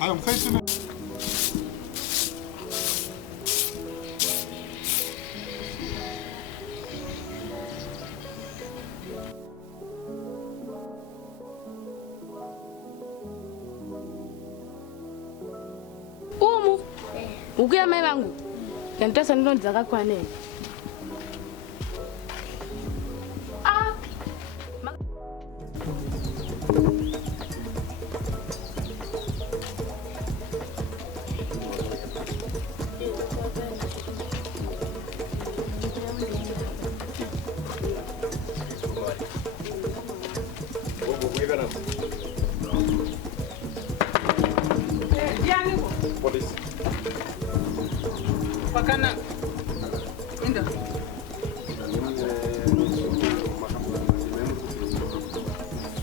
Ayo msaitine. Ukuya mai vangu. Yantasa ndoni dzakakwanei. Police. Pakana. Inda.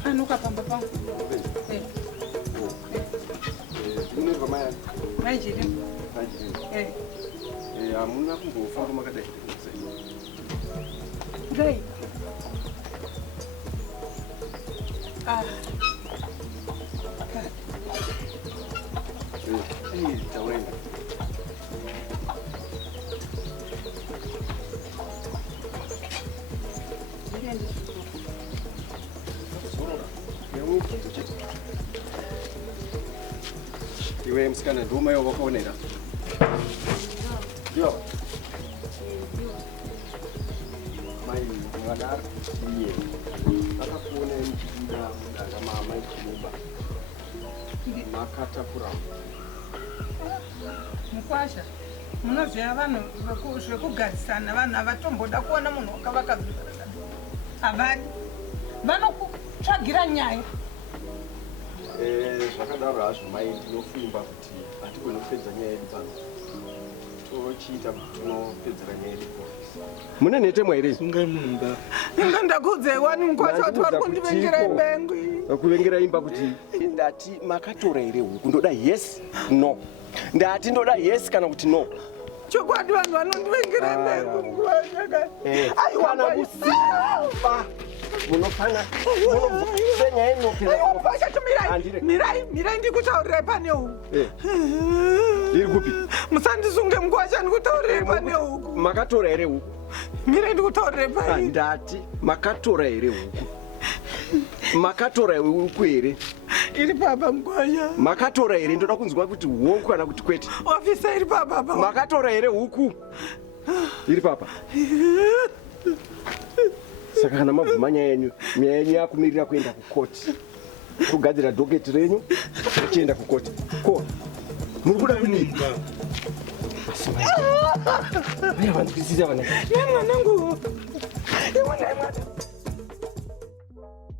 Anuka pamba pamba. Amai Jilimba. Amuna kumbofa makadai. Dai. Tawenda. Iwe msikana nduma yo wakaonera. Ndio. Mai mwadar iye. Akakuona njira kama Amai Jilimba. Makata kura. Mukwasha. Munoziva vanhu zvekugarisana vanhu avatomboda kuona munhu wakavakazvizarana. Havadi. Vanokutsvagira nyaya. Zvakadaro hazvo mai ndinofimba kuti hatigoni kupedza nyaya yedu pano. Tochiita kuti tinopedzera nyaya yedu kuofisi. Mune nhetemwa here? Sungai munhu. Inga ndakuudzai wani mukwasha kuti vari kundivengera imbengwi. Kuvengera imba kuti ndati makatora here huku ndoda yes no. Ndati ndoda yes kana kuti no. Chokwadi vanhu vanondivengera imbengwi nguva yakagara. Aiwa kusipa. Munofana. Senya inopera. Aiwa pasha mirai ndikutaurirai pane huku. Iri kupi? Musandisunge mukwasha ndikutaurirai pane huku. Makatora here huku? Mirai ndikutaurirai pane. Ndati makatora here huku? Makatora huku here? Iri papa mukwasha. Makatora here? Ndoda kunzwa kuti huku kana kuti kwete. Ofisa iri papa. Makatora here huku? Iri papa. Saka kana mabvuma nyaya yenyu yakumirira kuenda kukoti. Kugadzira doketi renyu tichienda kukoti. Ko muri kuda kudini? Vaya vanzwisisa vana. Mwanangu. Mwana.